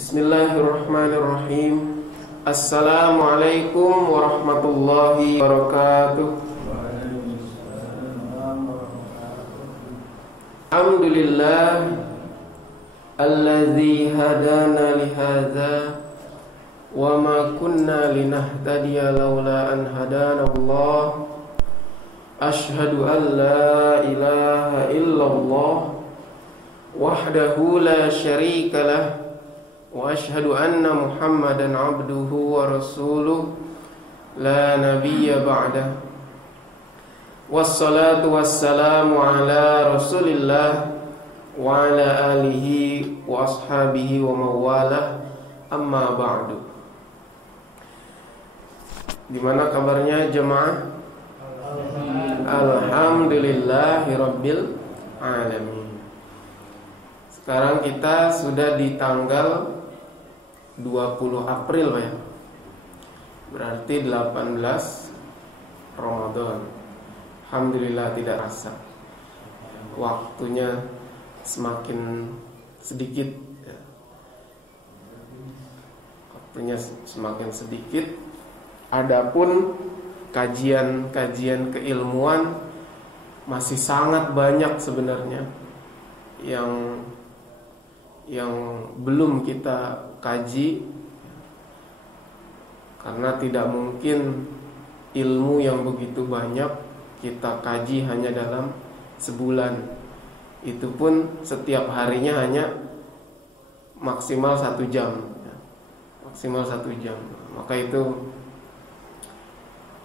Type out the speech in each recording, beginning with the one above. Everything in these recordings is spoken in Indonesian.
Bismillahirrahmanirrahim. Assalamualaikum warahmatullahi wabarakatuh. Alhamdulillah alladzi hadana lihadza wa ma kunna linahtadiya laula an hadana Allah. Ashhadu an la ilaha illallah wahdahu la syarika lah wa ashhadu anna Muhammadan abduhu wa rasuluh la nabiyya ba'dah. Wassalatu wassalamu ala rasulillah wa ala alihi wa ashabihi wa mawalah, amma ba'du. Gimana kabarnya jemaah? Alhamdulillahi rabbil alamin. Sekarang kita sudah di tanggal 20 April ya. Berarti 18 Ramadan. Alhamdulillah tidak rasa. Waktunya semakin sedikit ya. Waktunya semakin sedikit. Adapun kajian-kajian keilmuan masih sangat banyak sebenarnya yang belum kita kaji, karena tidak mungkin ilmu yang begitu banyak kita kaji hanya dalam sebulan. Itu pun setiap harinya hanya maksimal 1 jam ya. Maksimal 1 jam. Maka itu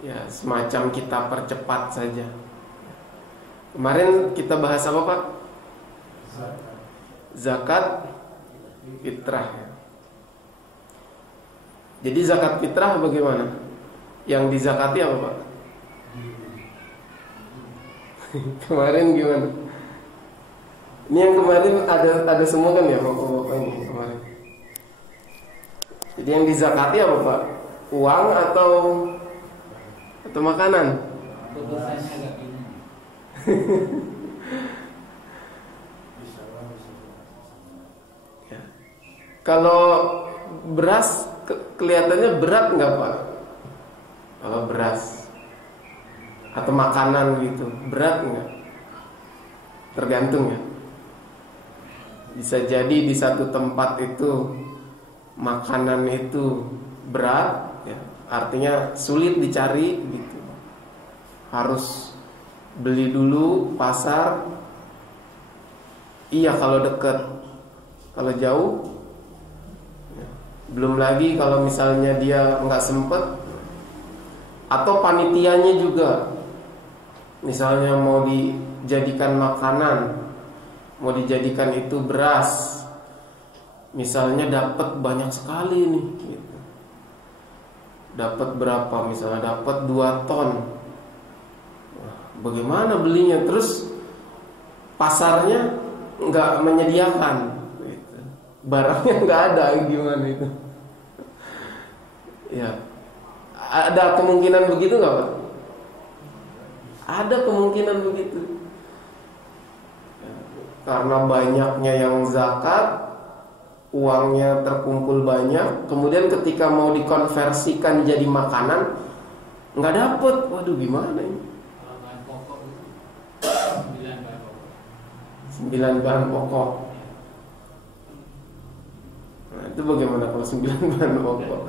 ya semacam kita percepat saja. Kemarin kita bahas apa, Pak? Zakat fitrah ya. Jadi zakat fitrah bagaimana? Yang dizakati apa, Pak? Kemarin gimana? Ini yang kemarin ada semua kan ya bapak-bapak ini kemarin. Jadi yang dizakati apa, Pak? Uang atau makanan? Ya. Kalau beras kelihatannya berat nggak, Pak? Kalau beras atau makanan gitu, berat nggak? Tergantung ya. Bisa jadi di satu tempat itu makanan itu berat ya, artinya sulit dicari gitu. Harus beli dulu pasar. Iya kalau dekat. Kalau jauh ya. Belum lagi kalau misalnya dia nggak sempet, atau panitianya juga misalnya mau dijadikan makanan, mau dijadikan itu beras, misalnya dapat banyak sekali nih gitu. Dapat berapa? Misalnya dapat 2 ton. Bagaimana belinya? Terus pasarnya nggak menyediakan gitu. Barangnya nggak ada, gimana itu? Ya, ada kemungkinan begitu nggak, Pak? Ada kemungkinan begitu. Karena banyaknya yang zakat, uangnya terkumpul banyak, kemudian ketika mau dikonversikan jadi makanan nggak dapet. Waduh, gimana ini? 9 bahan pokok. Nah, itu bagaimana kalau 9 bahan pokok?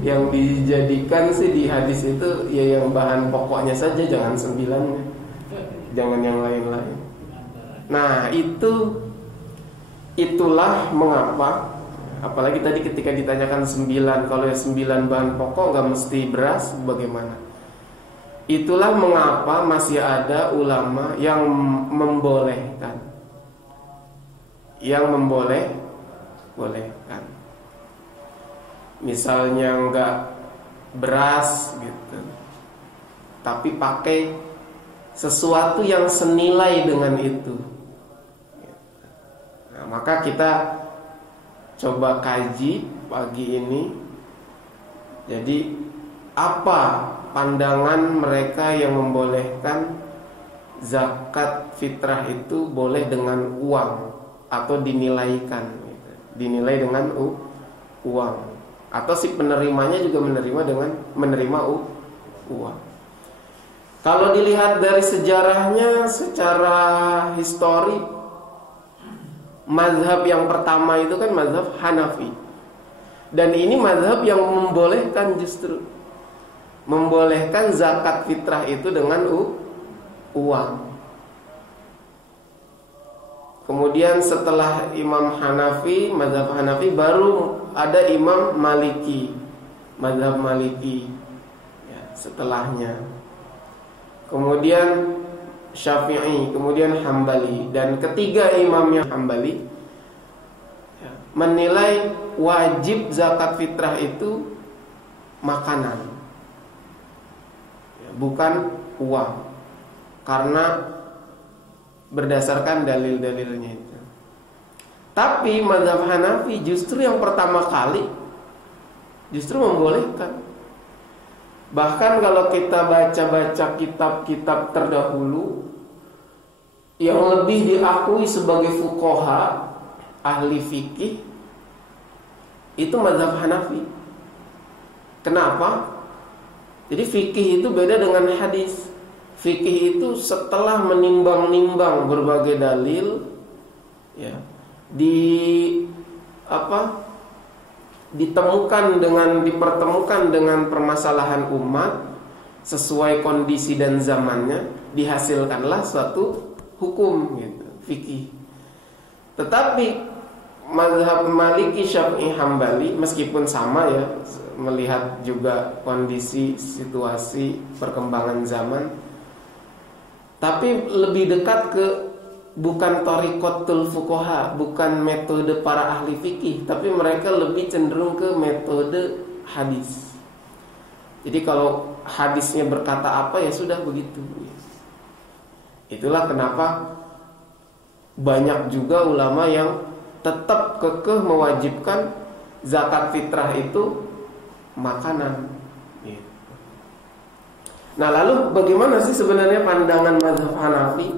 Yang dijadikan sih di hadis itu ya yang bahan pokoknya saja, jangan 9-nya. Jangan yang lain-lain. Nah, itulah mengapa, apalagi tadi ketika ditanyakan 9, kalau 9 bahan pokok nggak mesti beras, bagaimana? Itulah mengapa masih ada ulama yang membolehkan, bolehkan. Misalnya nggak beras gitu, tapi pakai sesuatu yang senilai dengan itu. Nah, maka kita coba kaji pagi ini. Jadi apa pandangan mereka yang membolehkan zakat fitrah itu boleh dengan uang atau dinilaikan gitu. Dinilai dengan uang, atau si penerimanya juga menerima uang. Kalau dilihat dari sejarahnya secara histori, mazhab yang pertama itu kan mazhab Hanafi. Dan ini mazhab yang membolehkan, justru membolehkan zakat fitrah itu dengan uang. Kemudian setelah Imam Hanafi, mazhab Hanafi, baru ada Imam Maliki, mazhab Maliki ya, setelahnya. Kemudian Syafi'i, kemudian Hambali. Dan ketiga imamnya Hambali ya, menilai wajib zakat fitrah itu makanan ya, bukan uang, karena berdasarkan dalil-dalilnya itu. Tapi mazhab Hanafi justru yang pertama kali justru membolehkan. Bahkan kalau kita baca-baca kitab-kitab terdahulu yang lebih diakui sebagai fuqaha, ahli fikih, itu mazhab Hanafi. Kenapa? Jadi fikih itu beda dengan hadis. Fikih itu setelah menimbang-nimbang berbagai dalil ya, dipertemukan dengan permasalahan umat sesuai kondisi dan zamannya, dihasilkanlah suatu hukum gitu, fikih. Tetapi mazhab Maliki, Syafi'i, Hambali meskipun sama ya, melihat juga kondisi, situasi, perkembangan zaman, tapi lebih dekat ke bukan thariqatul fuqaha, bukan metode para ahli fikih, tapi mereka lebih cenderung ke metode hadis. Jadi kalau hadisnya berkata apa ya sudah begitu. Itulah kenapa banyak juga ulama yang tetap kekeh mewajibkan zakat fitrah itu makanan. Nah, lalu bagaimana sih sebenarnya pandangan mazhab Hanafi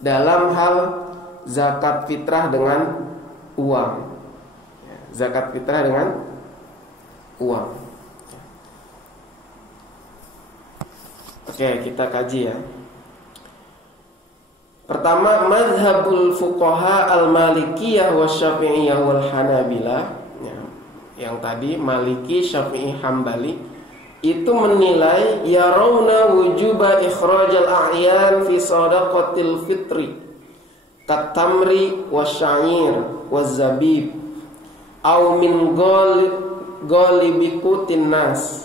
dalam hal zakat fitrah dengan uang? Zakat fitrah dengan uang. Oke, kita kaji ya. Pertama, mazhabul fuqaha al-malikiyah wa syafi'iyah wal hanabilah ya, yang tadi Maliki, Syafi'i, Hambali itu menilai yarawna wujuba ikhrajal a'yan fi sadaqatil fitri katamri wasya'ir wazabib aw min ghalibi qutin nas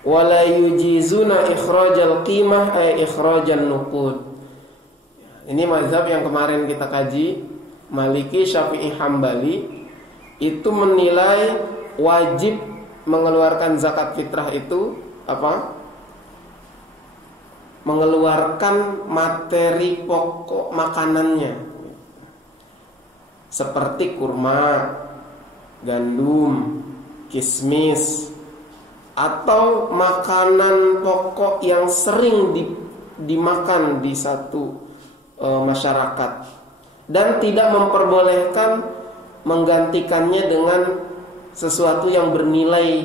wala yujizuna ikhrajal qimah ay ikhrajan nuqud. Ini mazhab yang kemarin kita kaji, Maliki, Syafi'i, Hambali itu menilai wajib mengeluarkan zakat fitrah itu apa? Mengeluarkan materi pokok makanannya, seperti kurma, gandum, kismis, atau makanan pokok yang sering dimakan di satu masyarakat, dan tidak memperbolehkan menggantikannya dengan sesuatu yang bernilai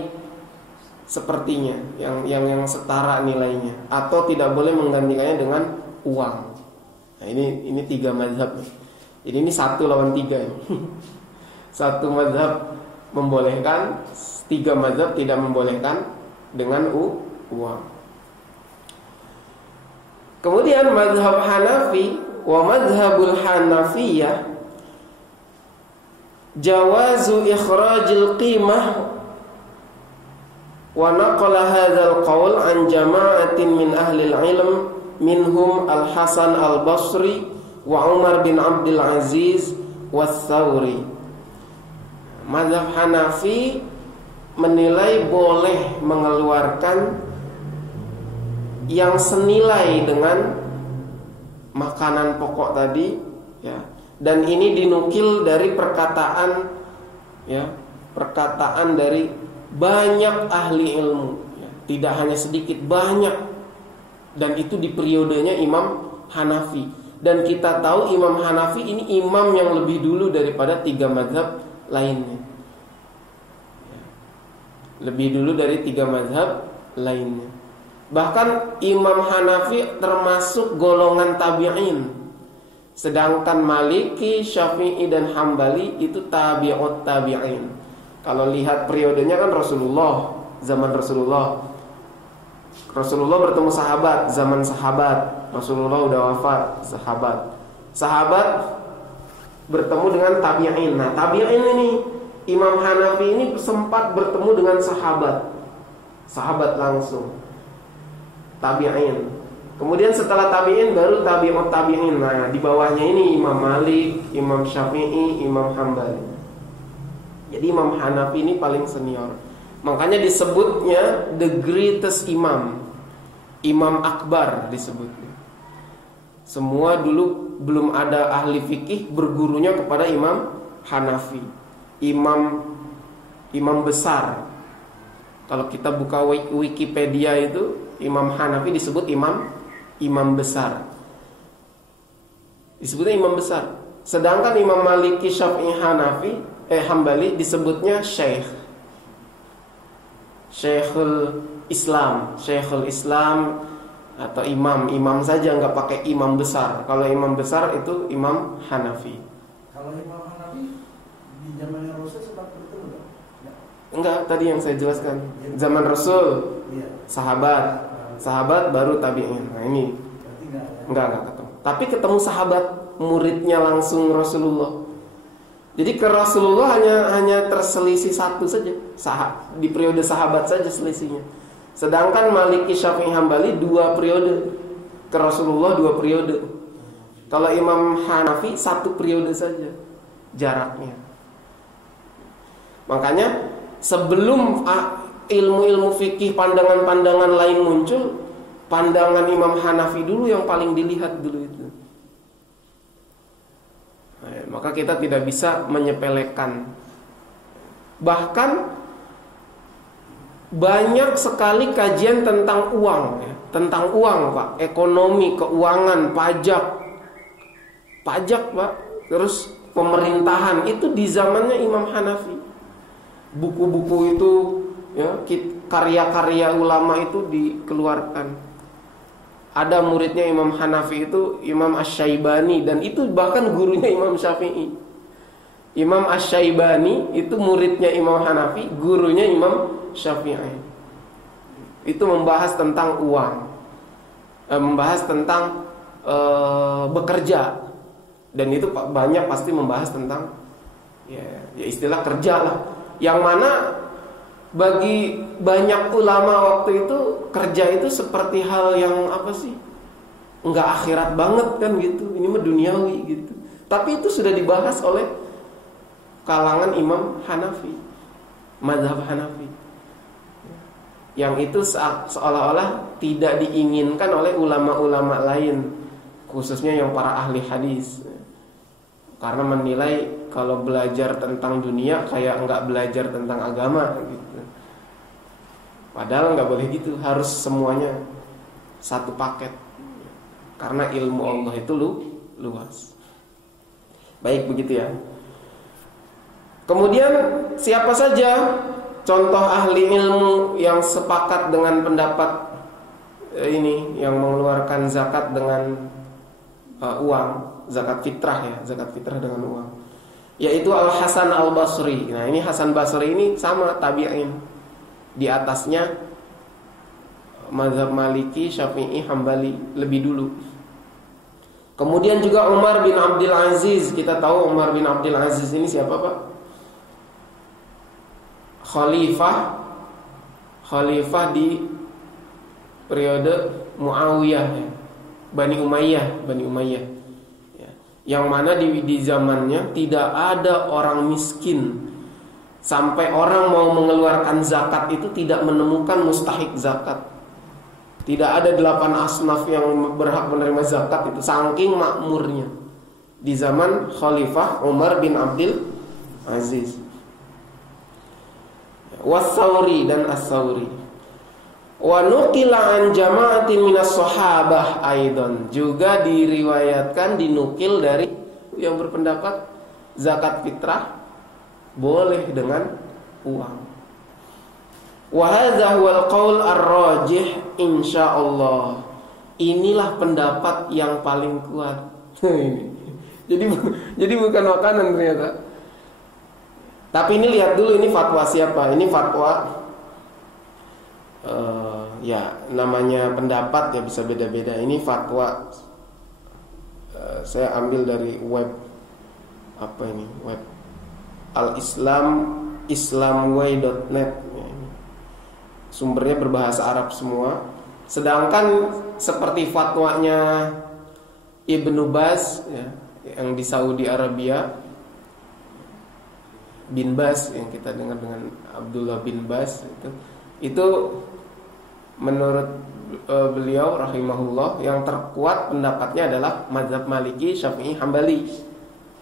sepertinya, yang setara nilainya, atau tidak boleh menggantikannya dengan uang. Nah, ini tiga mazhab. Jadi ini 1 lawan 3. Satu mazhab membolehkan, 3 mazhab tidak membolehkan dengan uang. Kemudian mazhab Hanafi wa mazhabul Hanafiyah jawazu ikhrajil qimah wa naqala hadzal qaul an jama'atin min ahli al-ilm minhum al-Hasan al-Basri wa Umar bin Abdul Aziz wa Thawri. Mazhab Hanafi menilai boleh mengeluarkan yang senilai dengan makanan pokok tadi ya. Dan ini dinukil dari perkataan dari banyak ahli ilmu ya. Tidak hanya sedikit, banyak. Dan itu di periodenya Imam Hanafi. Dan kita tahu Imam Hanafi ini imam yang lebih dulu daripada 3 mazhab lainnya. Lebih dulu dari 3 mazhab lainnya. Bahkan Imam Hanafi termasuk golongan tabi'in. Sedangkan Maliki, Syafi'i dan Hambali itu tabi'ut tabi'in. Kalau lihat periodenya kan Rasulullah, zaman Rasulullah. Rasulullah bertemu sahabat, zaman sahabat. Rasulullah udah wafat, sahabat bertemu dengan tabi'in. Nah, tabi'in ini Imam Hanafi ini sempat bertemu dengan sahabat langsung, tabi'in. Kemudian setelah tabi'in baru tabi'ut tabi'in. Nah, di bawahnya ini Imam Malik, Imam Syafi'i, Imam Hambali. Jadi Imam Hanafi ini paling senior. Makanya disebutnya the greatest imam, Imam Akbar disebutnya. Semua dulu belum ada ahli fikih bergurunya kepada Imam Hanafi, imam besar. Kalau kita buka Wikipedia itu Imam Hanafi disebut imam besar. Disebutnya imam besar. Sedangkan Imam Maliki, Syafi'i, Hambali disebutnya Syekhul Islam atau imam saja, nggak pakai imam besar. Kalau imam besar itu Imam Hanafi. Kalau Imam Hanafi di zaman Rasul sempat bertemu enggak? Enggak, tadi yang saya jelaskan. Zaman Rasul, sahabat baru tabi'in. Nah, ini enggak ketemu. Tapi ketemu sahabat, muridnya langsung Rasulullah. Jadi ke Rasulullah hanya terselisih satu saja, di periode sahabat saja selisihnya. Sedangkan Maliki, Syafi'i, Hambali 2 periode, ke Rasulullah 2 periode. Kalau Imam Hanafi 1 periode saja jaraknya. Makanya sebelum ilmu-ilmu fikih, pandangan-pandangan lain muncul, pandangan Imam Hanafi dulu yang paling dilihat dulu itu. Maka kita tidak bisa menyepelekan. Bahkan banyak sekali kajian tentang uang, tentang uang, Pak, ekonomi, keuangan, pajak, Pak, terus pemerintahan itu di zamannya Imam Hanafi. Buku-buku itu, karya-karya ulama itu dikeluarkan. Ada muridnya Imam Hanafi itu Imam Asy-Syaibani, dan itu bahkan gurunya Imam Syafi'i. Imam Asy-Syaibani itu muridnya Imam Hanafi, gurunya Imam Syafi'i. Itu membahas tentang uang, membahas tentang bekerja, dan itu banyak pasti membahas tentang ya istilah kerja lah. Yang mana bagi banyak ulama waktu itu kerja itu seperti hal yang apa sih? Enggak akhirat banget kan gitu. Ini mah duniawi gitu. Tapi itu sudah dibahas oleh kalangan Imam Hanafi, mazhab Hanafi. Yang itu seolah-olah tidak diinginkan oleh ulama-ulama lain, khususnya yang para ahli hadis. Karena menilai kalau belajar tentang dunia kayak enggak belajar tentang agama gitu. Padahal nggak boleh gitu, harus semuanya satu paket. Karena ilmu Allah itu luas. Baik begitu ya. Kemudian siapa saja contoh ahli ilmu yang sepakat dengan pendapat ini, yang mengeluarkan zakat dengan uang, zakat fitrah ya, zakat fitrah dengan uang, yaitu Al Hasan Al Basri. Nah, ini Hasan Basri ini sama tabi'in. Di atasnya mazhab Maliki, Syafi'i, Hambali lebih dulu. Kemudian juga Umar bin Abdul Aziz. Kita tahu Umar bin Abdul Aziz ini siapa, Pak? Khalifah di periode Muawiyah ya. Bani Umayyah ya. Yang mana di zamannya tidak ada orang miskin, sampai orang mau mengeluarkan zakat itu tidak menemukan mustahik zakat. Tidak ada 8 asnaf yang berhak menerima zakat itu, saking makmurnya di zaman Khalifah Umar bin Abdul Aziz. Was-Sauri dan As-Sauri. Wa nuqila an jama'atin minas sahabah aidan, juga diriwayatkan, dinukil dari yang berpendapat zakat fitrah boleh dengan uang. Wa hadza huwal qaul ar-rajih insyaallah. Inilah pendapat yang paling kuat. Jadi bukan makanan ternyata. Tapi ini lihat dulu, ini fatwa siapa? Ini fatwa ya namanya pendapat ya bisa beda-beda. Ini fatwa saya ambil dari web apa ini? Web islamway.net. Sumbernya berbahasa Arab semua. Sedangkan seperti fatwanya Ibnu Baz ya, yang di Saudi Arabia, bin Baz yang kita dengar dengan Abdullah bin Baz itu menurut beliau rahimahullah yang terkuat pendapatnya adalah mazhab Maliki, Syafi'i, Hambali.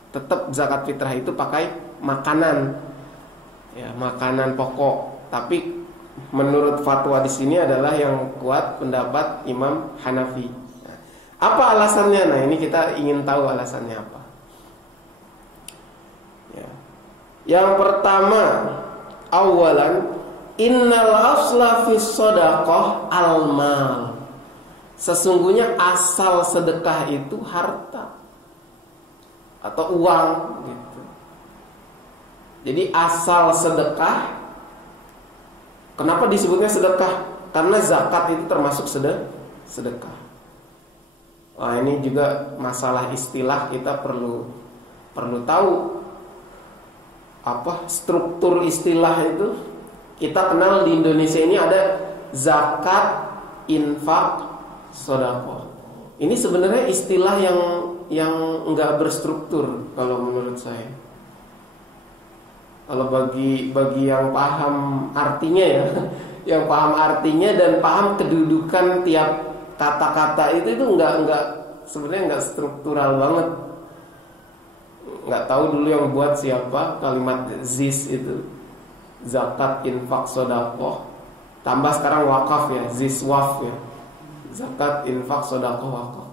Tetap zakat fitrah itu pakai makanan, ya makanan pokok. Tapi menurut fatwa di sini adalah yang kuat pendapat Imam Hanafi. Apa alasannya? Nah ini kita ingin tahu alasannya apa. Ya. Yang pertama, awalan innal asla fis shadaqah al-mal. Sesungguhnya asal sedekah itu harta atau uang gitu. Jadi asal sedekah, kenapa disebutnya sedekah? Karena zakat itu termasuk sedekah. Wah, ini juga masalah istilah, kita perlu tahu apa struktur istilah itu. Kita kenal di Indonesia ini ada zakat, infak, sedekah. Ini sebenarnya istilah yang enggak berstruktur kalau menurut saya. Kalau bagi yang paham artinya ya, yang paham artinya dan paham kedudukan tiap kata-kata itu enggak sebenarnya enggak struktural banget. Enggak tahu dulu yang buat siapa kalimat ZIS itu. Zakat, infak, sedekah. Tambah sekarang wakaf ya, ZISWAF ya. Zakat, infak, sedekah, wakaf.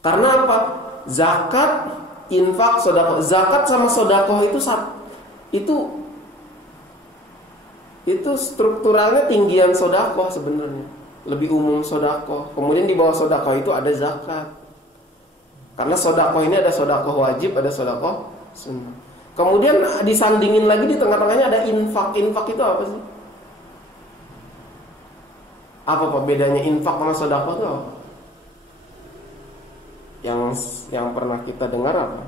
Karena apa? Zakat, infak, sedekah. Zakat sama sedekah itu strukturalnya tinggian sedekah sebenarnya. Lebih umum sedekah. Kemudian di bawah sedekah itu ada zakat. Karena sedekah ini ada sedekah wajib, ada sedekah sunnah. Kemudian disandingin lagi di tengah-tengahnya ada infak. Infak itu apa sih? Apa Pak bedanya infak sama sedekah itu apa? Yang pernah kita dengar apa?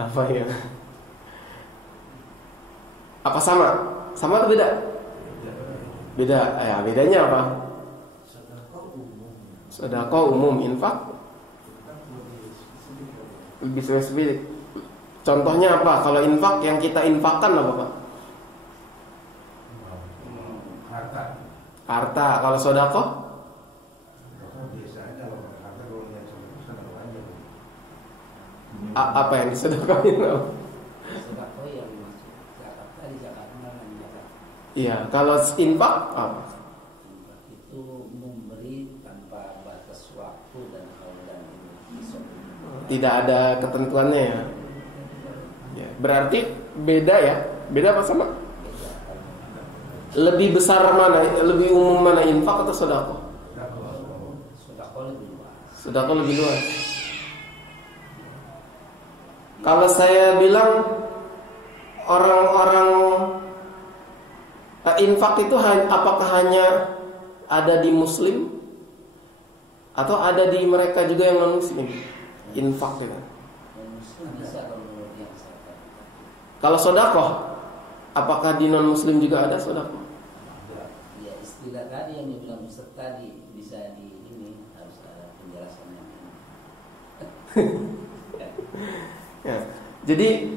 Apa ya? Apa sama? Sama atau beda? Beda. Ya, bedanya apa? Sedekah umum, infak lebih spesifik. Contohnya apa? Kalau infak yang kita infakkan apa Pak? Harta. Kalau sedekah? Apa yang disedekahin? Sedekah yang masuk zakat tadi, zakat mana zakat. Iya, kalau infak apa? Infak itu memberi tanpa batas waktu dan tidak ada ketentuannya ya. Ya, berarti beda ya? Beda apa sama? Lebih besar mana? Lebih umum mana, infak atau sedekah? Sedekah lebih luas. Sedekah lebih luas. Kalau saya bilang orang-orang infak itu apakah hanya ada di Muslim atau ada di mereka juga yang non Muslim? Infak itu. Kalau sedekah, apakah di non Muslim juga ada sedekah? Ya, istilah tadi yang dibilang Ustaz tadi bisa di ini harus ada penjelasannya. Ya, jadi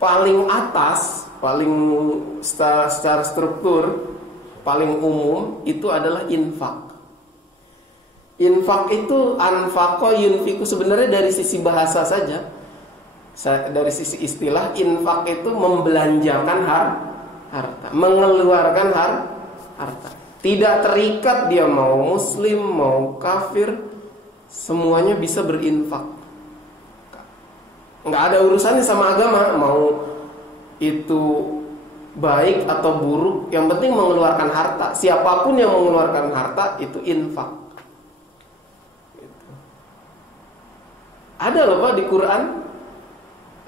paling atas, paling secara struktur, paling umum itu adalah infak. Infak itu anfaqo yunfiku, sebenarnya dari sisi bahasa saja, dari sisi istilah infak itu membelanjakan harta, mengeluarkan harta. Tidak terikat dia mau muslim, mau kafir, semuanya bisa berinfak. Nggak ada urusannya sama agama, mau itu baik atau buruk, yang penting mengeluarkan harta. Siapapun yang mengeluarkan harta itu infak. Ada loh Pak di Quran,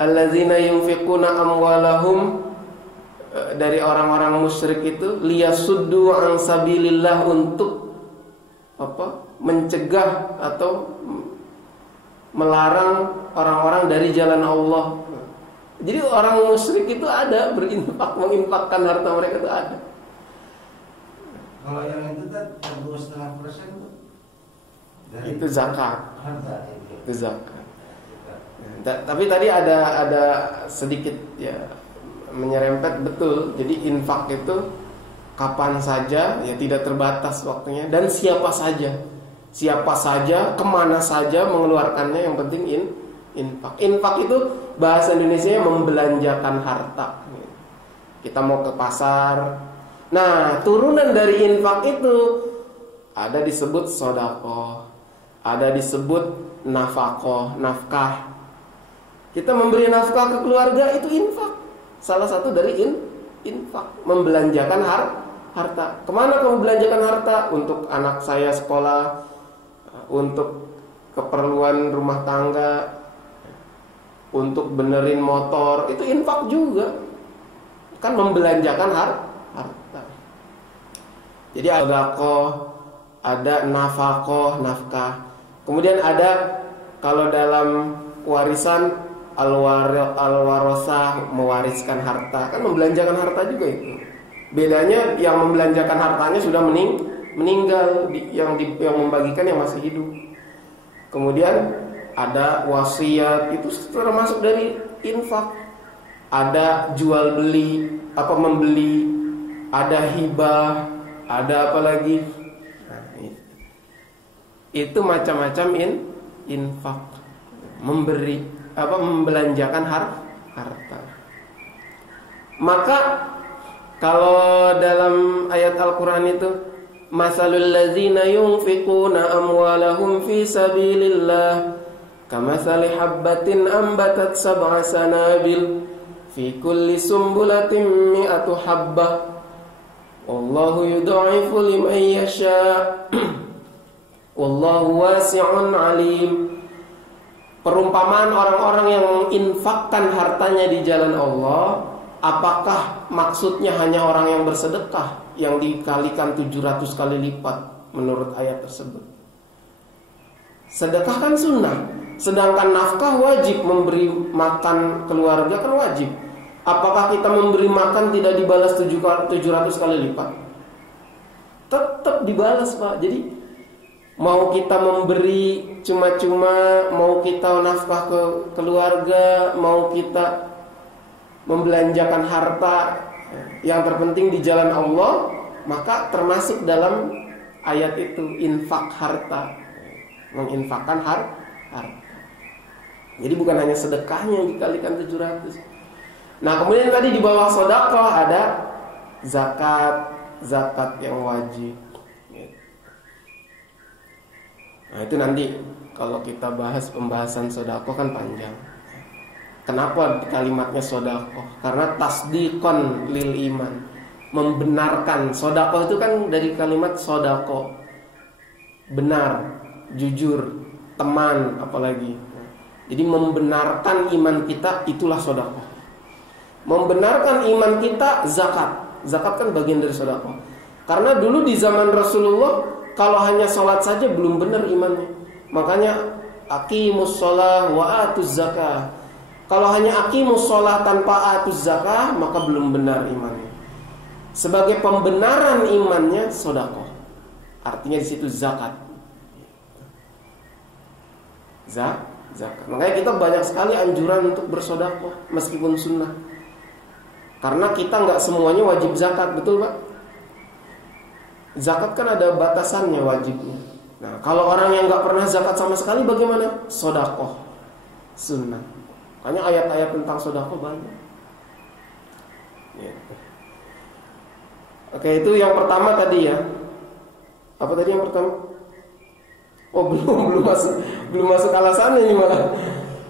allazina yunfiquna amwalahum, dari orang-orang musyrik itu, liyasuddu an sabilillah, untuk mencegah atau melarang orang-orang dari jalan Allah. Jadi orang musyrik itu ada berinfak, menginfakkan harta mereka itu ada. Kalau yang itu kan 2,5% Itu zakat. harta Itu zakat. Tapi tadi ada sedikit ya menyerempet, betul. Jadi infak itu kapan saja, ya tidak terbatas waktunya, dan siapa saja, kemana saja mengeluarkannya, yang penting infak. Infak itu bahasa Indonesia membelanjakan harta. Kita mau ke pasar, nah turunan dari infak itu ada disebut sodaqah, ada disebut nafkah. Kita memberi nafkah ke keluarga, itu infak. Salah satu dari infak, membelanjakan harta. Kemana kamu belanjakan harta? Untuk anak saya sekolah, untuk keperluan rumah tangga, untuk benerin motor, itu infak juga. Kan membelanjakan harta. Jadi ada sodaqah, ada nafkah. Kemudian ada kalau dalam warisan al-warasah, mewariskan harta, kan membelanjakan harta juga itu. Bedanya yang membelanjakan hartanya sudah meninggal, yang membagikan yang masih hidup. Kemudian ada wasiat, itu termasuk dari infak. Ada jual beli, membeli, ada hibah, ada apa lagi? Nah, itu macam-macam infak, memberi, membelanjakan harta. Maka kalau dalam ayat Al-Quran itu, masalul ladzina yunfiquna amwalahum fi sabilillah kamathali habbatin ambatat sab'a sanabil fi kulli sumbulatin mi'atu habbah wallahu yudha'ifu liman yasha' wallahu wasi'un alim. Perumpamaan orang-orang yang menginfakkan hartanya di jalan Allah, apakah maksudnya hanya orang yang bersedekah yang dikalikan 700 kali lipat menurut ayat tersebut? Sedekah kan sunnah, sedangkan nafkah wajib. Memberi makan keluarga kan wajib. Apakah kita memberi makan tidak dibalas 700 kali lipat? Tetap dibalas Pak. Jadi mau kita memberi cuma-cuma, mau kita nafkah ke keluarga, mau kita membelanjakan harta, yang terpenting di jalan Allah, maka termasuk dalam ayat itu infak harta, menginfakkan harta. Jadi bukan hanya sedekahnya yang dikalikan 700. Nah kemudian tadi di bawah sedekah ada zakat yang wajib. Nah itu nanti kalau kita bahas pembahasan sedekah kan panjang. Kenapa kalimatnya sedekah? Karena tasdiqon lil iman, membenarkan. Sedekah itu kan dari kalimat sedekah, benar, jujur, teman, apalagi. Jadi membenarkan iman kita, itulah sedekah. Membenarkan iman kita zakat. Zakat kan bagian dari sedekah. Karena dulu di zaman Rasulullah, kalau hanya sholat saja belum benar imannya. Makanya aqimus sholah wa atuz zakah. Kalau hanya aqimus sholah tanpa atuz zakah, maka belum benar imannya. Sebagai pembenaran imannya sedekah. Artinya di situ zakat. Zakat. Makanya kita banyak sekali anjuran untuk bersedekah meskipun sunnah. Karena kita nggak semuanya wajib zakat, betul Pak? Zakat kan ada batasannya wajibnya. Nah, kalau orang yang nggak pernah zakat sama sekali bagaimana? Sedekah, sunnah. Hanya ayat-ayat tentang sedekah banyak. Ya. Oke, itu yang pertama tadi ya. Apa tadi yang pertama? Oh, belum masuk alasannya ini malah.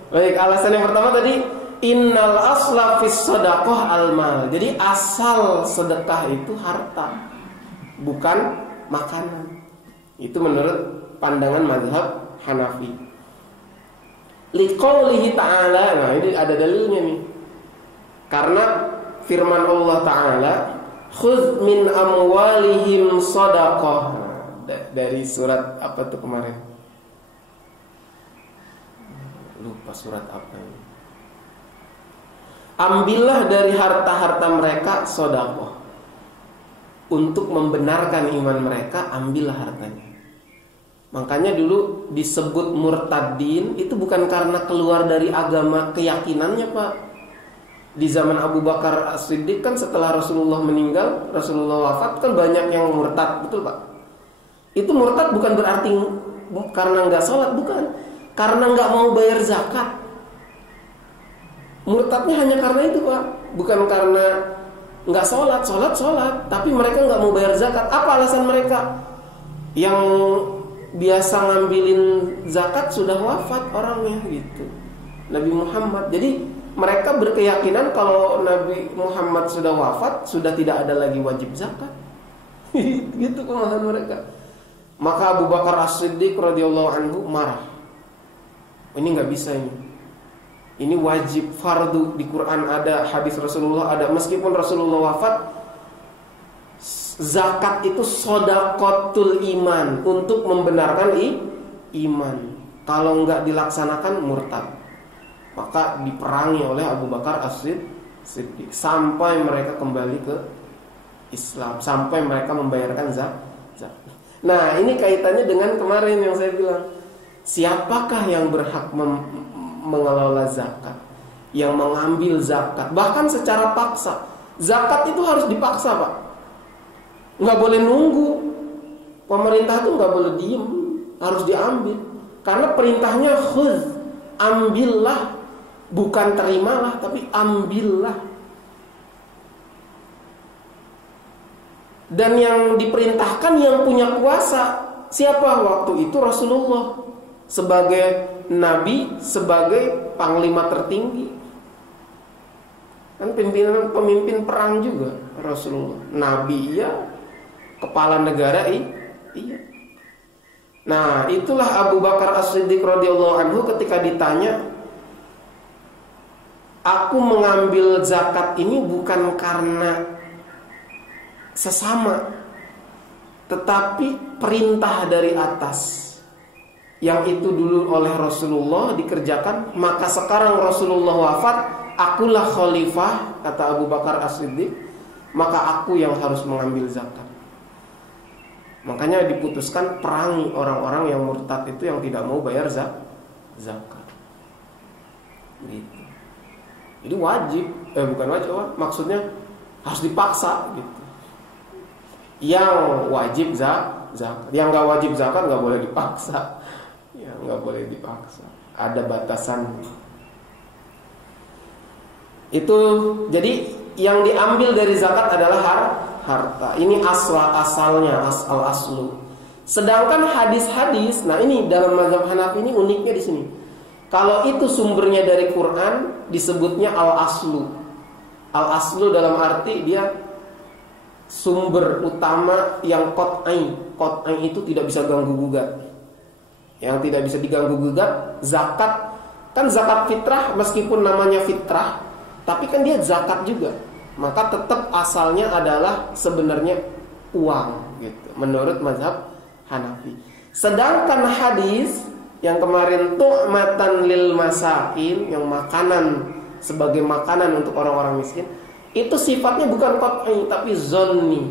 Baik, alasan yang pertama tadi innal asla fis shadaqah al mal. Jadi asal sedekah itu harta, bukan makanan. Itu menurut pandangan mazhab Hanafi. Liqaulihi ta'ala, nah ini ada dalilnya nih. Karena firman Allah Ta'ala, khudz min amwalihim shadaqah. Dari surat apa tuh kemarin? Lupa surat apa ini. Ambillah dari harta-harta mereka shadaqah. Untuk membenarkan iman mereka, ambillah hartanya. Makanya dulu disebut murtadin itu bukan karena keluar dari agama keyakinannya, Pak. Di zaman Abu Bakar As-Siddiq kan setelah Rasulullah meninggal, Rasulullah wafat kan banyak yang murtad, betul Pak? Itu murtad bukan berarti karena nggak sholat, bukan. Karena nggak mau bayar zakat. Murtadnya hanya karena itu, Pak. Bukan karena nggak sholat, tapi mereka nggak mau bayar zakat. Apa alasan mereka? Yang biasa ngambilin zakat sudah wafat orangnya gitu, Nabi Muhammad. Jadi mereka berkeyakinan kalau Nabi Muhammad sudah wafat, sudah tidak ada lagi wajib zakat. Gitu pemahaman mereka. Maka Abu Bakar As-Siddiq radhiyallahu anhu marah. Ini nggak bisa ini. Ini wajib fardu, di Quran ada, hadis Rasulullah ada. Meskipun Rasulullah wafat, zakat itu shadaqatul iman, untuk membenarkan iman. Kalau nggak dilaksanakan murtad. Maka diperangi oleh Abu Bakar As-Siddiq sampai mereka kembali ke Islam, sampai mereka membayarkan zakat. Nah, ini kaitannya dengan kemarin yang saya bilang, siapakah yang berhak mengelola zakat, yang mengambil zakat, bahkan secara paksa. Zakat itu harus dipaksa, Pak. Nggak boleh nunggu. Pemerintah tuh nggak boleh diem, harus diambil. Karena perintahnya khudz, ambillah, bukan terimalah, tapi ambillah. Dan yang diperintahkan yang punya kuasa siapa waktu itu? Rasulullah sebagai nabi, sebagai panglima tertinggi. Kan pemimpin perang juga Rasulullah. Nabi iya, kepala negara iya. Nah, itulah Abu Bakar As-Siddiq radhiyallahu anhu ketika ditanya, aku mengambil zakat ini bukan karena sesama, tetapi perintah dari atas. Yang itu dulu oleh Rasulullah dikerjakan, maka sekarang Rasulullah wafat, akulah khalifah, kata Abu Bakar As-Siddiq, maka aku yang harus mengambil zakat. Makanya diputuskan perangi orang-orang yang murtad itu, yang tidak mau bayar zakat. Gitu. Jadi wajib, bukan wajib, maksudnya harus dipaksa gitu. Yang wajib zakat, yang nggak wajib zakat nggak boleh dipaksa. Ya, nggak boleh dipaksa. Ada batasan. Itu jadi yang diambil dari zakat adalah harta. Ini asalnya, aslu. Sedangkan hadis-hadis, nah ini dalam mazhab Hanafi ini uniknya di sini. Kalau itu sumbernya dari Quran, disebutnya al-aslu. Al-aslu dalam arti dia sumber utama yang qat'i. Qat'i itu tidak bisa ganggu gugat. Yang tidak bisa diganggu gugat, zakat. Kan zakat fitrah, meskipun namanya fitrah, tapi kan dia zakat juga. Maka tetap asalnya adalah sebenarnya uang gitu, menurut mazhab Hanafi. Sedangkan hadis yang kemarin tu'matan lil masakin, yang makanan sebagai makanan untuk orang-orang miskin, itu sifatnya bukan qat'i tapi zonni.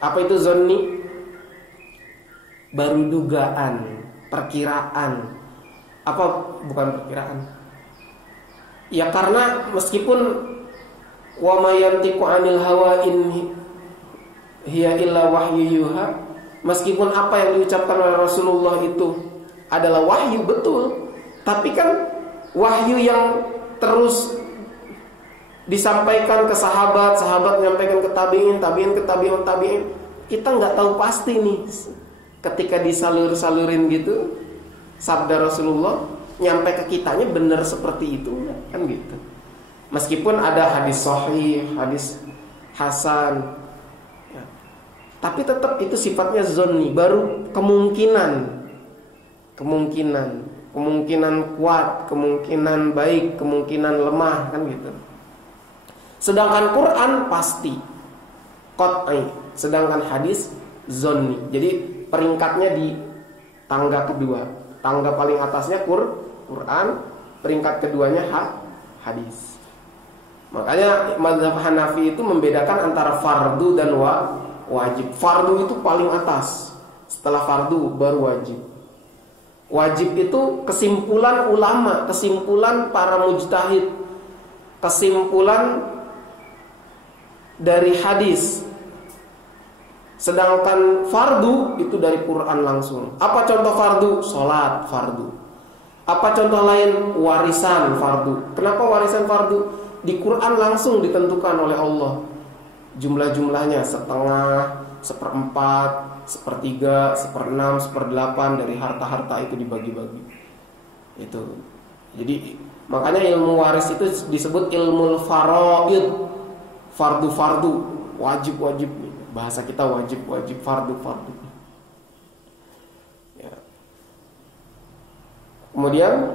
Apa itu zonni? Baru dugaan, perkiraan. Apa bukan perkiraan? Ya karena meskipun wa may yantiqu 'anil hawa in hiya illa wahyu yuha, meskipun apa yang diucapkan oleh Rasulullah itu adalah wahyu, betul. Tapi kan wahyu yang terus disampaikan ke sahabat, sahabat menyampaikan ke tabi'in, tabi'in ke tabi'in. Kita nggak tahu pasti nih. Ketika disalur-salurin gitu, sabda Rasulullah nyampe ke kitanya benar seperti itu, kan gitu. Meskipun ada hadis sahih, hadis hasan, ya, tapi tetap itu sifatnya zonni, baru kemungkinan kuat, kemungkinan baik, kemungkinan lemah, kan gitu. Sedangkan Quran pasti qat'i, sedangkan hadis zonni. Jadi peringkatnya di tangga kedua. Tangga paling atasnya Quran, peringkat keduanya hadis. Makanya mazhab Hanafi itu membedakan antara fardu dan wajib. Fardu itu paling atas. Setelah fardu baru wajib. Wajib itu kesimpulan ulama, kesimpulan para mujtahid, kesimpulan dari hadis. Sedangkan fardu itu dari Quran langsung. Apa contoh fardu? Salat fardu. Apa contoh lain? Warisan fardu. Kenapa warisan fardu? Di Quran langsung ditentukan oleh Allah. Jumlah-jumlahnya setengah, seperempat, sepertiga, seperenam, seperdelapan dari harta-harta itu dibagi-bagi. Itu. Jadi makanya ilmu waris itu disebut ilmu faraid. Fardu-fardu, wajib-wajib. Bahasa kita wajib-wajib, fardu-fardu. Ya. Kemudian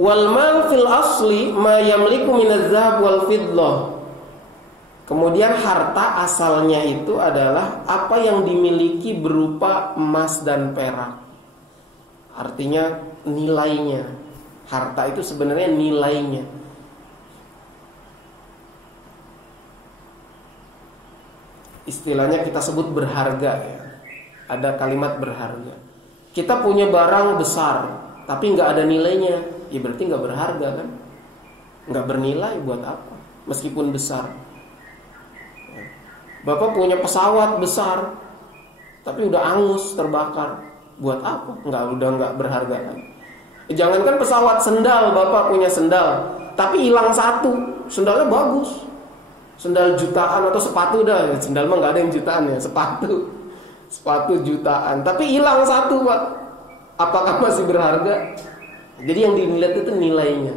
wal mal fil asli ma yamliku minaz zahab wal fiddah. Kemudian harta asalnya itu adalah apa yang dimiliki berupa emas dan perak. Artinya nilainya. Harta itu sebenarnya nilainya. Istilahnya kita sebut berharga, ya. Ada kalimat berharga. Kita punya barang besar tapi nggak ada nilainya, ya berarti nggak berharga kan? Nggak bernilai buat apa? Meskipun besar. Bapak punya pesawat besar tapi udah angus, terbakar, buat apa? Udah nggak berharga kan? Jangankan pesawat, sendal, Bapak punya sendal tapi hilang satu, sendalnya bagus. Sendal jutaan atau sepatu dah, sendal mah nggak ada yang jutaan ya, sepatu jutaan, tapi hilang satu Pak, apakah masih berharga? Jadi yang dilihat itu nilainya,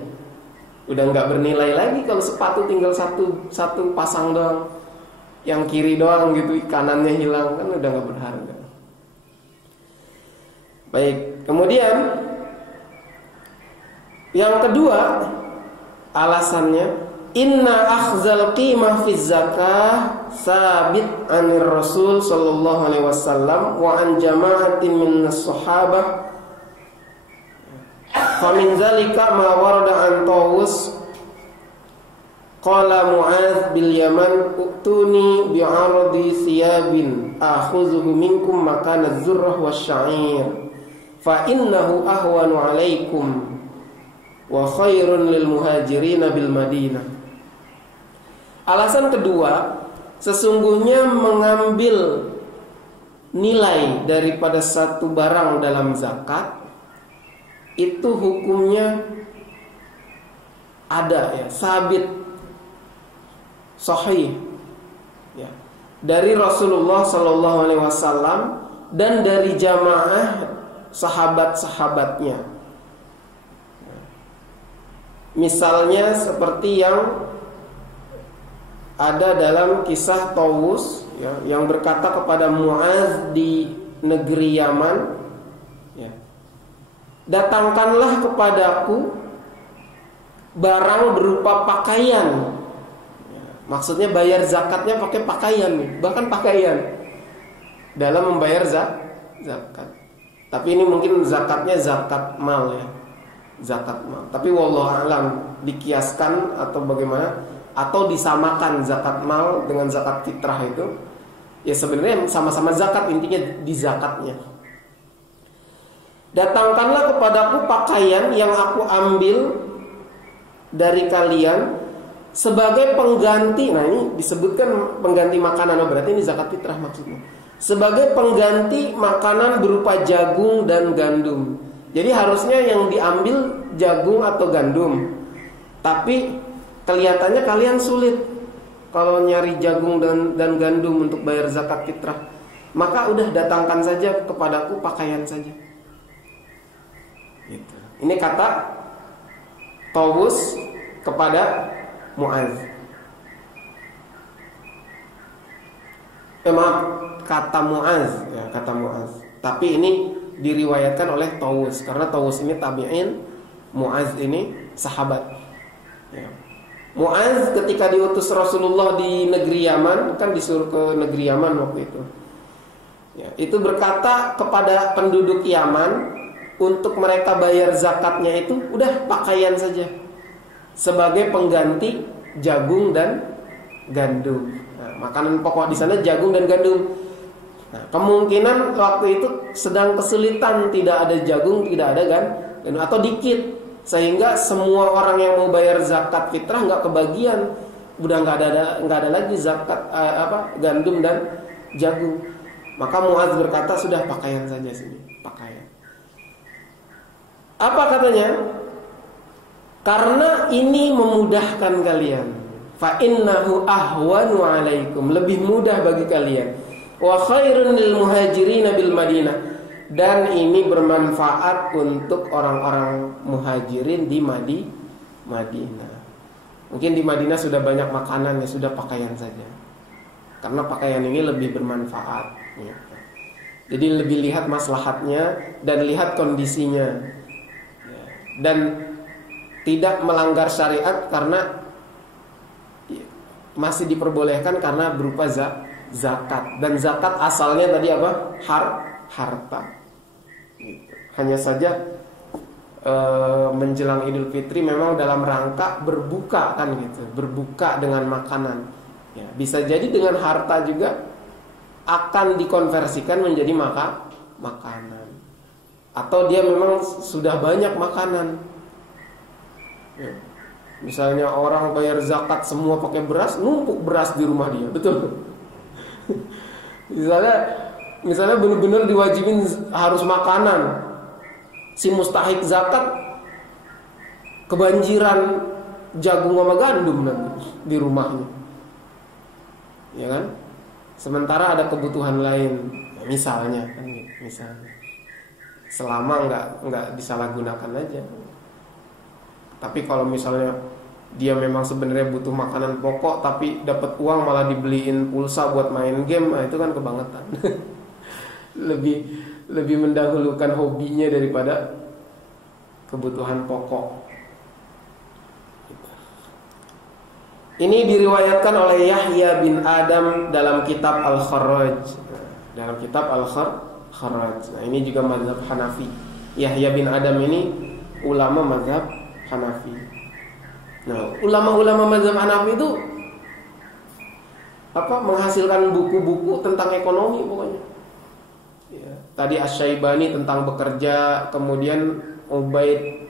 udah nggak bernilai lagi kalau sepatu tinggal satu pasang doang, yang kiri doang gitu, kanannya hilang, kan udah nggak berharga. Baik, kemudian yang kedua alasannya, inna akhzal qimah fi zakah sabit anir Rasul sallallahu alaihi wasallam wa an jama'atin min as-sahabah. Fa min zalika ma warada an Tawus qala Mu'adz bil Yaman utuni bi 'ardi thiyabin akhudhuhu minkum makana az-zurrah wasy-sya'ir fa innahu ahwanu 'alaikum wa khairun lil muhajirin bil Madinah. Alasan kedua, sesungguhnya mengambil nilai daripada satu barang dalam zakat itu hukumnya ada ya, sabit, sahih ya, dari Rasulullah Sallallahu Alaihi Wasallam dan dari jamaah sahabat-sahabatnya. Misalnya seperti yang ada dalam kisah Tawus ya, yang berkata kepada Mu'adz di negeri Yaman ya, datangkanlah kepadaku barang berupa pakaian ya, maksudnya bayar zakatnya pakai pakaian, bahkan pakaian dalam membayar zakat. Tapi ini mungkin zakatnya zakat mal ya, zakat mal. Tapi wallahu a'lam dikiaskan atau bagaimana, atau disamakan zakat mal dengan zakat fitrah itu, ya sebenarnya sama-sama zakat, intinya di zakatnya. Datangkanlah kepadaku pakaian yang aku ambil dari kalian sebagai pengganti. Nah ini disebutkan pengganti makanan, berarti ini zakat fitrah maksudnya. Sebagai pengganti makanan berupa jagung dan gandum. Jadi harusnya yang diambil jagung atau gandum, tapi kelihatannya kalian sulit kalau nyari jagung dan gandum untuk bayar zakat fitrah, maka udah datangkan saja kepadaku pakaian saja. Gitu. Ini kata Tawus kepada Mu'adz. Maaf, kata Mu'adz, ya, kata Mu'adz. Tapi ini diriwayatkan oleh Tawus, karena Tawus ini tabi'in, Mu'adz ini sahabat. Ya. Mu'adz ketika diutus Rasulullah di negeri Yaman, kan disuruh ke negeri Yaman waktu itu. Ya, itu berkata kepada penduduk Yaman untuk mereka bayar zakatnya itu udah pakaian saja sebagai pengganti jagung dan gandum. Nah, makanan pokok di sana jagung dan gandum. Nah, kemungkinan waktu itu sedang kesulitan, tidak ada jagung, tidak ada gandum atau dikit. Sehingga semua orang yang mau bayar zakat fitrah nggak kebagian, udah nggak ada lagi zakat gandum dan jagung. Maka Mu'adz berkata sudah pakaian saja sini, pakaian. Apa katanya? Karena ini memudahkan kalian. Fa innahu ahwanu alaikum, lebih mudah bagi kalian. Wa khairun lil muhajirin bil Madinah. Dan ini bermanfaat untuk orang-orang muhajirin di Madinah. Mungkin di Madinah sudah banyak makanan, ya sudah pakaian saja. Karena pakaian ini lebih bermanfaat. Ya. Jadi lebih lihat maslahatnya dan lihat kondisinya. Ya. Dan tidak melanggar syariat karena masih diperbolehkan karena berupa zakat. Dan zakat asalnya tadi apa? Harta. Gitu. Hanya saja menjelang Idul Fitri memang dalam rangka berbuka kan gitu, berbuka dengan makanan. Ya, bisa jadi dengan harta juga akan dikonversikan menjadi makanan. Atau dia memang sudah banyak makanan. Ya. Misalnya orang bayar zakat semua pakai beras, numpuk beras di rumah dia, betul. Misalnya benar-benar diwajibin harus makanan, si mustahik zakat kebanjiran jagung sama gandum nanti di rumahnya, ya kan? Sementara ada kebutuhan lain, misalnya, selama nggak disalahgunakan aja. Tapi kalau misalnya dia memang sebenarnya butuh makanan pokok, tapi dapat uang malah dibeliin pulsa buat main game, nah itu kan kebangetan. lebih mendahulukan hobinya daripada kebutuhan pokok. Ini diriwayatkan oleh Yahya bin Adam dalam kitab Al-Kharraj. Dalam kitab Al-Kharraj. Nah, ini juga mazhab Hanafi. Yahya bin Adam ini ulama mazhab Hanafi. Nah, ulama-ulama mazhab Hanafi itu menghasilkan buku-buku tentang ekonomi pokoknya. Ya, tadi Asy-Syaibani tentang bekerja, kemudian Ubaid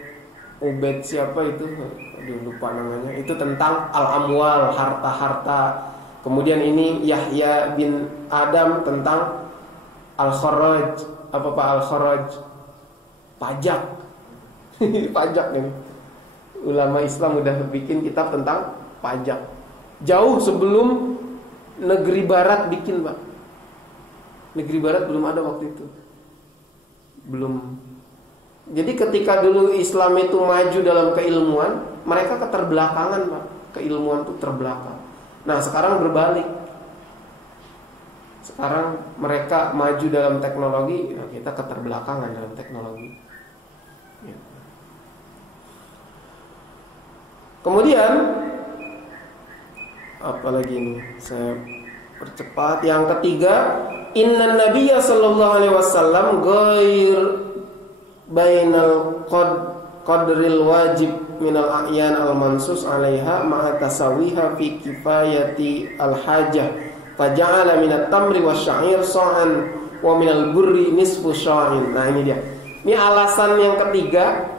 siapa itu? Aduh, lupa namanya. Itu tentang al-amwal, harta-harta. Kemudian ini Yahya bin Adam tentang al-kharaj. Apa Pak al-kharaj? Pajak. Pajak ini. Ulama Islam udah bikin kitab tentang pajak. Jauh sebelum negeri barat bikin, Pak. Negeri barat belum ada waktu itu. Belum. Jadi ketika dulu Islam itu maju dalam keilmuan, mereka keterbelakangan, Pak. Keilmuan itu terbelakang. Nah, sekarang berbalik. Sekarang mereka maju dalam teknologi, ya kita keterbelakangan dalam teknologi. Ya. Kemudian apalagi ini? Saya percepat. Yang ketiga, inna nabiyya sallallahu alaihi wasallam ghair bainal qadril wajib minal a'yan al-mansus 'alaiha ma'a tasawiha fi kifayati al-hajah faja'ala minat tamri wasya'ir sa'an wa minal burri nisfu sya'in. Nah, ini dia. Ini alasan yang ketiga.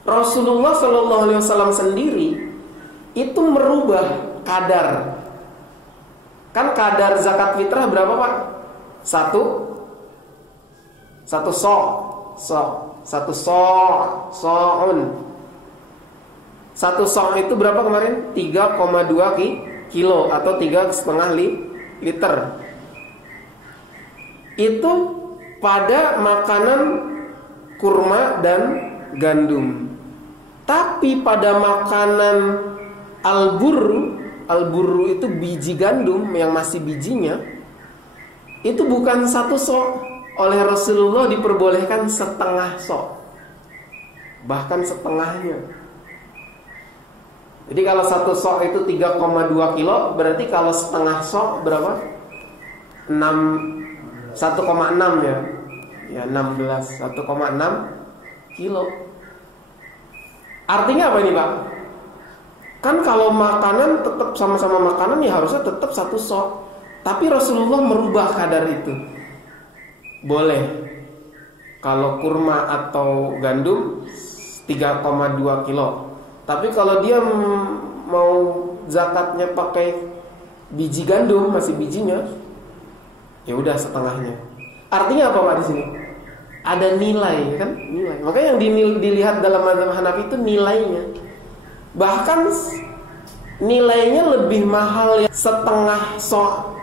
Rasulullah sallallahu alaihi wasallam sendiri itu merubah kadar. Kan kadar zakat fitrah berapa, Pak? Satu sa'un. Satu sok itu berapa kemarin? 3,2 kilo atau 3,5 liter. Itu pada makanan kurma dan gandum. Tapi pada makanan al-burru itu biji gandum yang masih bijinya, itu bukan satu sok. Oleh Rasulullah diperbolehkan setengah sok, bahkan setengahnya. Jadi kalau satu sok itu 3,2 kilo, berarti kalau setengah sok berapa? 1,6 ya. Ya 16, 1,6 kilo. Artinya apa ini, Pak? Kan kalau makanan tetap sama-sama makanan ya harusnya tetap satu sok. Tapi Rasulullah merubah kadar itu. Boleh. Kalau kurma atau gandum 3,2 kilo. Tapi kalau dia mau zakatnya pakai biji gandum, masih bijinya, ya udah setengahnya. Artinya apa Pak di sini? Ada nilai kan? Nilai. Makanya yang dilihat dalam mazhab Hanafi itu nilainya. Bahkan nilainya lebih mahal ya setengah sok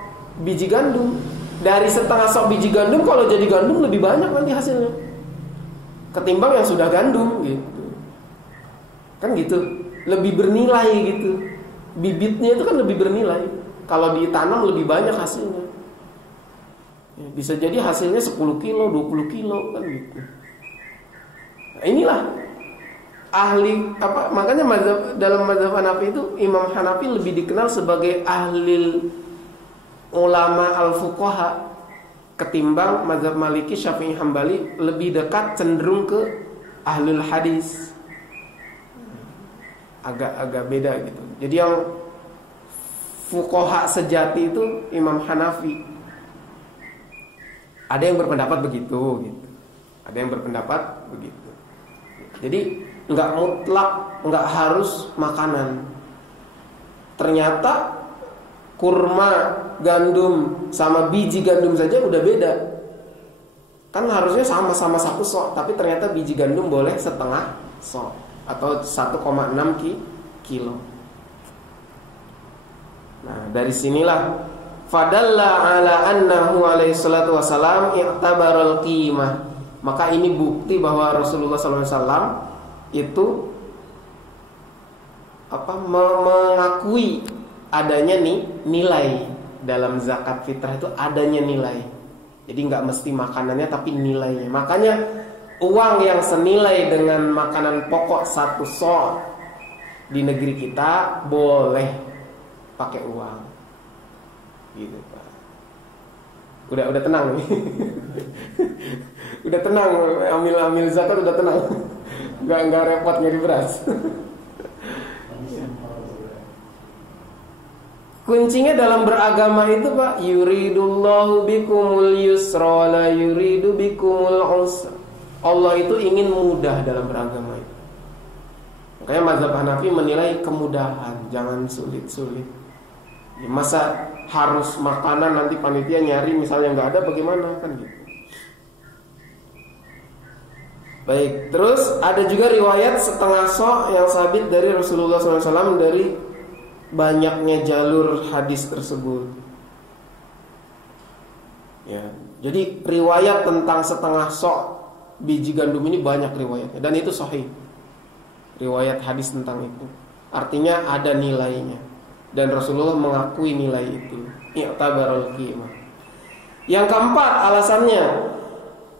biji gandum. Dari setengah sok biji gandum, kalau jadi gandum lebih banyak nanti hasilnya ketimbang yang sudah gandum gitu. Kan gitu, lebih bernilai gitu. Bibitnya itu kan lebih bernilai. Kalau ditanam lebih banyak hasilnya. Ya, bisa jadi hasilnya 10 kilo, 20 kilo kan gitu. Nah, inilah ahli apa? Makanya dalam mazhab Hanafi itu Imam Hanafi lebih dikenal sebagai ahli ulama al-fuqaha ketimbang mazhab Maliki, Syafi'i, Hambali lebih dekat cenderung ke ahlul hadis. Agak beda gitu. Jadi yang fuqaha sejati itu Imam Hanafi. Ada yang berpendapat begitu gitu. Ada yang berpendapat begitu. Jadi enggak mutlak, enggak harus makanan. Ternyata kurma, gandum sama biji gandum saja udah beda. Kan harusnya sama-sama satu sok, tapi ternyata biji gandum boleh setengah sok atau 1,6 kilo. Nah, dari sinilah fadalla ala annahu alaihi salatu wasalam i'tabaral qimah. Maka ini bukti bahwa Rasulullah SAW itu mengakui adanya nih nilai dalam zakat fitrah itu adanya nilai. Jadi nggak mesti makanannya tapi nilainya. Makanya uang yang senilai dengan makanan pokok satu sok di negeri kita boleh pakai uang. Gitu Pak. Udah tenang nih. Udah tenang, amil zakat udah tenang. Nggak repot nyari beras. Kuncinya dalam beragama itu Pak, yuridullahu bikumul yusra la yuridu bikumul usra. Allah itu ingin mudah dalam beragama itu. Makanya mazhab Hanafi menilai kemudahan, jangan sulit-sulit. Ya, masa harus makanan nanti panitia nyari misalnya nggak ada bagaimana kan gitu. Baik, terus ada juga riwayat setengah sok yang sabit dari Rasulullah SAW dari banyaknya jalur hadis tersebut. Ya, jadi riwayat tentang setengah sok biji gandum ini banyak riwayatnya dan itu sahih. Riwayat hadis tentang itu. Artinya ada nilainya dan Rasulullah mengakui nilai itu. I'tabarul qimah. Yang keempat alasannya,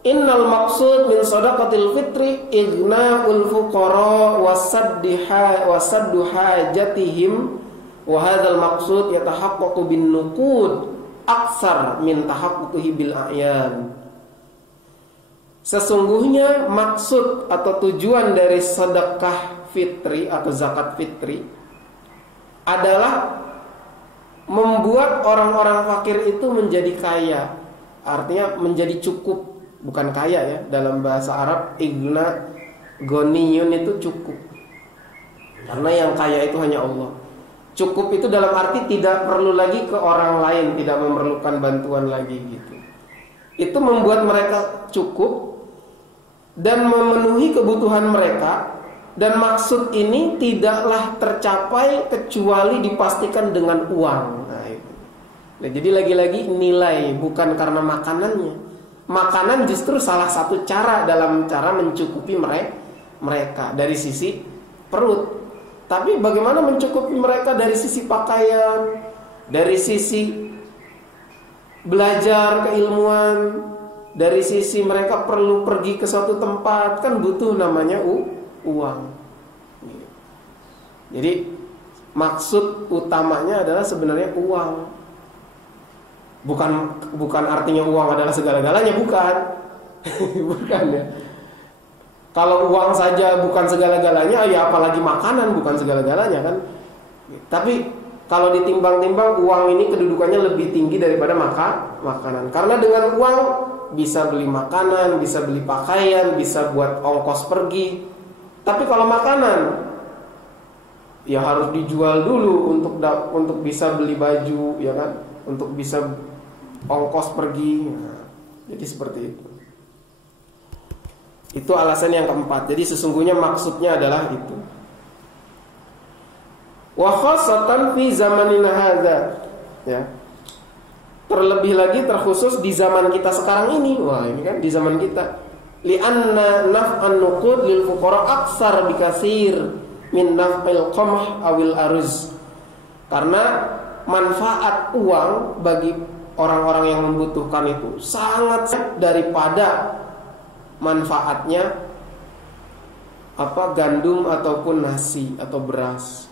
innal maqsud min shadaqatil fitri ighna'ul fuqara wasaddu hajatihim. Wahadzal maqsud yatahaqqaqu bin nuqud aksar min tahaqquqihi bil a'yan. Sesungguhnya maksud atau tujuan dari sedekah fitri atau zakat fitri adalah membuat orang-orang fakir itu menjadi kaya. Artinya menjadi cukup, bukan kaya ya. Dalam bahasa Arab igna ghaniyun itu cukup. Karena yang kaya itu hanya Allah. Cukup itu dalam arti tidak perlu lagi ke orang lain, tidak memerlukan bantuan lagi gitu. Itu membuat mereka cukup dan memenuhi kebutuhan mereka Dan maksud ini tidaklah tercapai kecuali dipastikan dengan uang. Nah, jadi lagi-lagi nilai, bukan karena makanannya. Makanan justru salah satu cara dalam cara mencukupi mereka dari sisi perut. Tapi bagaimana mencukupi mereka dari sisi pakaian, dari sisi belajar keilmuan, dari sisi mereka perlu pergi ke suatu tempat, kan butuh namanya uang. Jadi maksud utamanya adalah sebenarnya uang. Bukan artinya uang adalah segala-galanya, bukan. Bukan ya. Kalau uang saja bukan segala-galanya, ya apalagi makanan bukan segala-galanya kan. Tapi kalau ditimbang-timbang, uang ini kedudukannya lebih tinggi daripada makanan. Karena dengan uang bisa beli makanan, bisa beli pakaian, bisa buat ongkos pergi. Tapi kalau makanan, ya harus dijual dulu untuk bisa beli baju, ya kan, untuk bisa ongkos pergi. Nah, jadi seperti itu. Itu alasan yang keempat. Jadi sesungguhnya maksudnya adalah itu. Wa khassatan fi zamanina hadza, ya. Terlebih lagi terkhusus di zaman kita sekarang ini. Wah, ini kan di zaman kita. Li'anna naf'an nuqud lil fuqara aksar bikatsir min naf'il qamh awil aruz. Karena manfaat uang bagi orang-orang yang membutuhkan itu sangat daripada manfaatnya gandum ataupun nasi atau beras.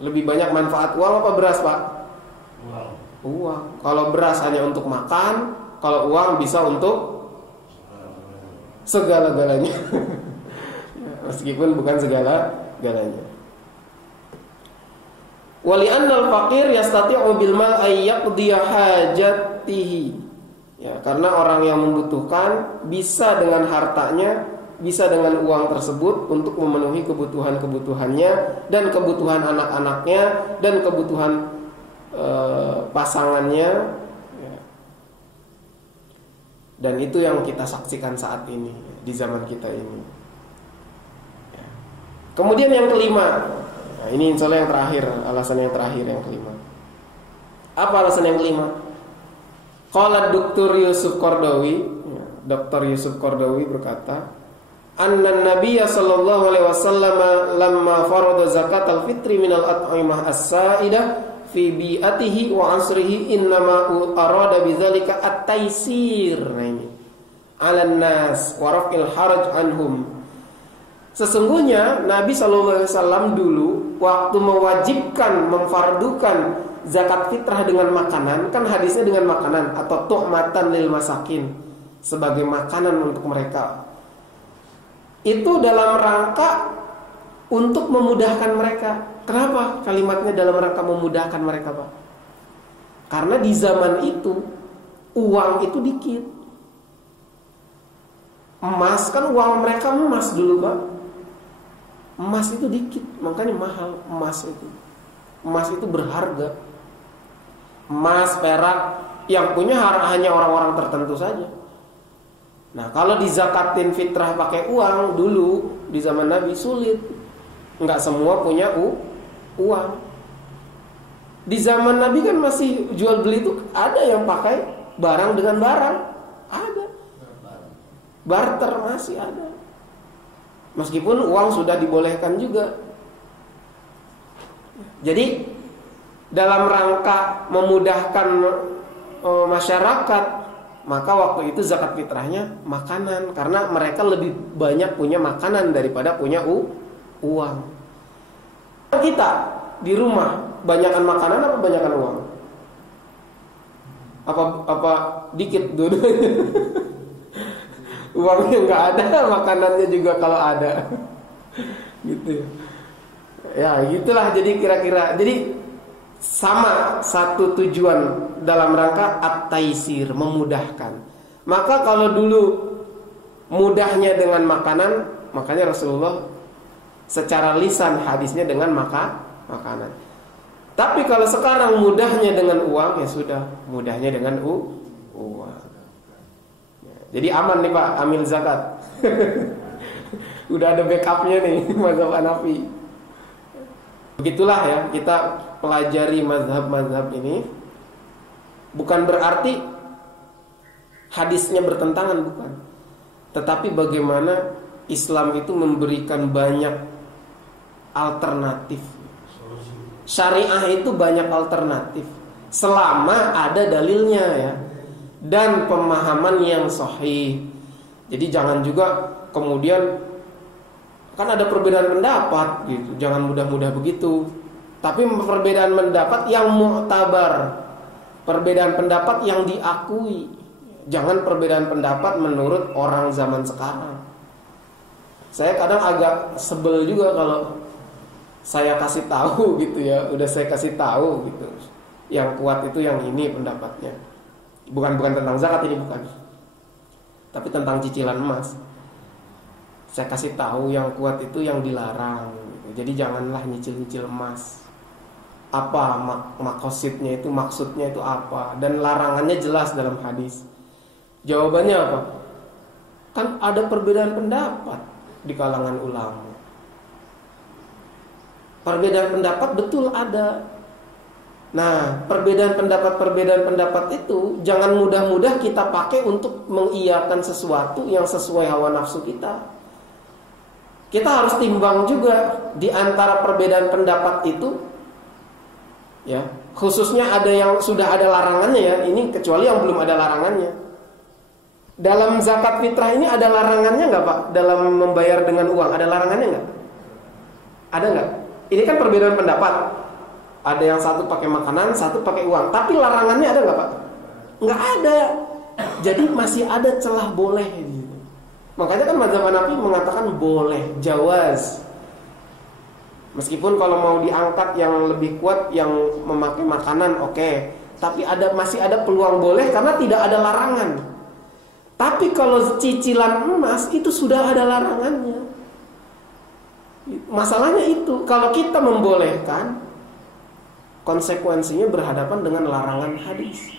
Lebih banyak manfaat uang apa beras, Pak? Uang. Kalau beras hanya untuk makan, kalau uang bisa untuk segala-galanya. Meskipun bukan segala-galanya. Wali annal faqir yastati'u bil mal ay yaqdiya hajatihi. Ya, karena orang yang membutuhkan bisa dengan hartanya, bisa dengan uang tersebut untuk memenuhi kebutuhan-kebutuhannya dan kebutuhan anak-anaknya dan kebutuhan pasangannya, ya. Dan itu yang kita saksikan saat ini di zaman kita ini, ya. Kemudian yang kelima, nah ini insya Allah yang terakhir, alasan yang terakhir yang kelima. Apa alasan yang kelima? Qala Dr. Yusuf Qardawi, ya, Dr. Yusuf Qardawi berkata, anna Nabiyya sallallahu alaihi wasallam lamma farada zakatal fitri minal at'imah as-sa'idah fi bi'atihi wa asrihi innama arada bidzalika at-taysir. Nah ini 'alan nas wa raf'il haraj anhum. Sesungguhnya Nabi sallallahu alaihi wasallam dulu waktu mewajibkan, memfardukan zakat fitrah dengan makanan, kan hadisnya dengan makanan atau tu'matan lil masakin, sebagai makanan untuk mereka. Itu dalam rangka untuk memudahkan mereka. Kenapa kalimatnya dalam rangka memudahkan mereka, Pak? Karena di zaman itu uang itu dikit. Emas kan uang mereka emas dulu, Pak. Emas itu dikit, makanya mahal emas itu. Emas itu berharga. Emas, perak yang punya hanya orang-orang tertentu saja. Nah, kalau dizakatin fitrah pakai uang dulu di zaman Nabi sulit. Enggak semua punya uang. Di zaman Nabi kan masih jual beli itu ada yang pakai barang dengan barang, ada. Barter masih ada. Meskipun uang sudah dibolehkan juga. Jadi dalam rangka memudahkan masyarakat, maka waktu itu zakat fitrahnya makanan, karena mereka lebih banyak punya makanan daripada punya uang. Kita di rumah banyakan makanan apa banyakan uang? Apa dikit dua-duanya? Uangnya nggak ada, makanannya juga kalau ada, gitu. Ya gitulah. Jadi kira-kira, jadi sama satu tujuan dalam rangka at-taisir, memudahkan. Maka kalau dulu mudahnya dengan makanan, makanya Rasulullah secara lisan hadisnya dengan makanan. Tapi kalau sekarang mudahnya dengan uang, ya sudah, mudahnya dengan uang. Jadi aman nih Pak, amil zakat. Udah ada backupnya nih mazhab Hanafi. Begitulah ya, kita pelajari mazhab-mazhab ini. Bukan berarti hadisnya bertentangan, bukan. Tetapi bagaimana Islam itu memberikan banyak alternatif. Syariah itu banyak alternatif selama ada dalilnya ya, dan pemahaman yang sahih. Jadi jangan juga kemudian kan ada perbedaan pendapat gitu, jangan mudah-mudah begitu. Tapi perbedaan pendapat yang mu'tabar, perbedaan pendapat yang diakui. Jangan perbedaan pendapat menurut orang zaman sekarang. Saya kadang agak sebel juga kalau saya kasih tahu gitu ya, udah saya kasih tahu gitu. Yang kuat itu yang ini pendapatnya. Bukan tentang zakat ini, bukan. Tapi tentang cicilan emas. Saya kasih tahu yang kuat itu yang dilarang gitu. Jadi janganlah nyicil-nyicil emas. Apa makosidnya itu, maksudnya itu apa, dan larangannya jelas dalam hadis. Jawabannya apa? Kan ada perbedaan pendapat di kalangan ulama. Perbedaan pendapat betul ada. Nah, perbedaan pendapat itu jangan mudah-mudah kita pakai untuk mengiyakan sesuatu yang sesuai hawa nafsu kita. Kita harus timbang juga di antara perbedaan pendapat itu, ya, khususnya ada yang sudah ada larangannya ya. Ini kecuali yang belum ada larangannya. Dalam zakat fitrah ini ada larangannya nggak Pak? Dalam membayar dengan uang ada larangannya nggak? Ada nggak? Ini kan perbedaan pendapat. Ada yang satu pakai makanan, satu pakai uang. Tapi larangannya ada nggak Pak? Nggak ada. Jadi masih ada celah boleh gitu. Makanya kan mazhab Hanafi mengatakan boleh, jawaz. Meskipun kalau mau diangkat yang lebih kuat yang memakai makanan, oke. Tapi masih ada peluang boleh karena tidak ada larangan. Tapi kalau cicilan emas itu sudah ada larangannya. Masalahnya itu, kalau kita membolehkan, konsekuensinya berhadapan dengan larangan hadis.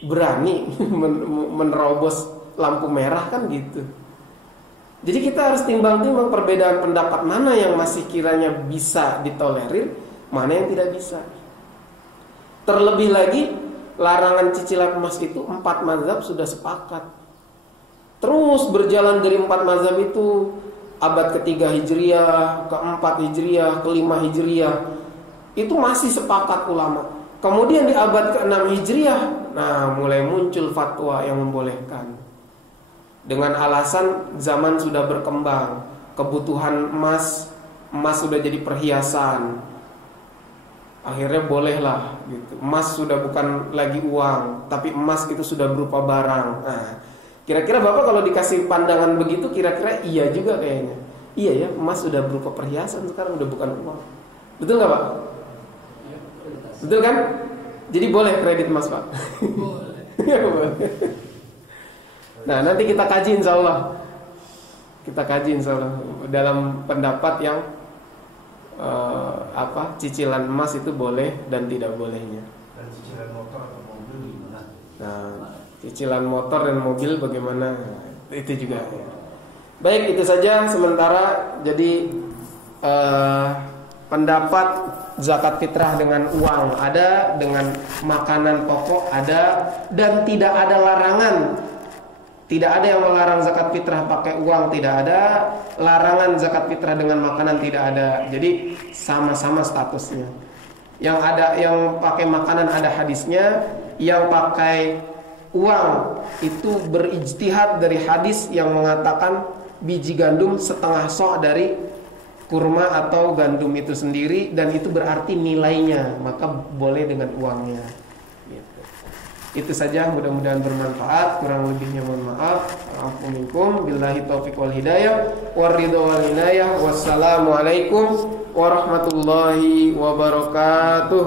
Berani menerobos lampu merah kan gitu. Jadi kita harus timbang-timbang perbedaan pendapat mana yang masih kiranya bisa ditolerir, mana yang tidak bisa. Terlebih lagi larangan cicilan emas itu 4 mazhab sudah sepakat. Terus berjalan dari 4 mazhab itu, abad ke-3 Hijriah, ke-4 Hijriah, ke-5 Hijriah, itu masih sepakat ulama. Kemudian di abad ke-6 Hijriah, nah mulai muncul fatwa yang membolehkan. Dengan alasan zaman sudah berkembang, kebutuhan emas sudah jadi perhiasan. Akhirnya bolehlah gitu. Emas sudah bukan lagi uang, tapi emas itu sudah berupa barang. Nah, kira-kira Bapak kalau dikasih pandangan begitu, kira-kira iya juga kayaknya. Iya ya, emas sudah berupa perhiasan sekarang, udah bukan uang. Betul nggak Pak? Betul kan? Jadi boleh kredit emas Pak? Boleh. Boleh. Nah nanti kita kaji insya Allah. Kita kaji insya Allah dalam pendapat yang cicilan emas itu boleh dan tidak bolehnya. Dan cicilan motor atau mobil gimana? Nah, cicilan motor dan mobil bagaimana? Itu juga ya. Baik, itu saja sementara. Jadi pendapat zakat fitrah dengan uang ada, dengan makanan pokok ada, dan tidak ada larangan. Tidak ada yang melarang zakat fitrah pakai uang, tidak ada. Larangan zakat fitrah dengan makanan tidak ada. Jadi sama-sama statusnya. Yang ada yang pakai makanan ada hadisnya, yang pakai uang itu berijtihad dari hadis yang mengatakan biji gandum setengah sok dari kurma atau gandum itu sendiri, dan itu berarti nilainya, maka boleh dengan uangnya. Gitu. Itu saja, mudah-mudahan bermanfaat. Kurang lebihnya mohon maaf. Assalamualaikum billahi taufiq wal hidayah war ridha wal inayah. Wassalamualaikum warahmatullahi wabarakatuh.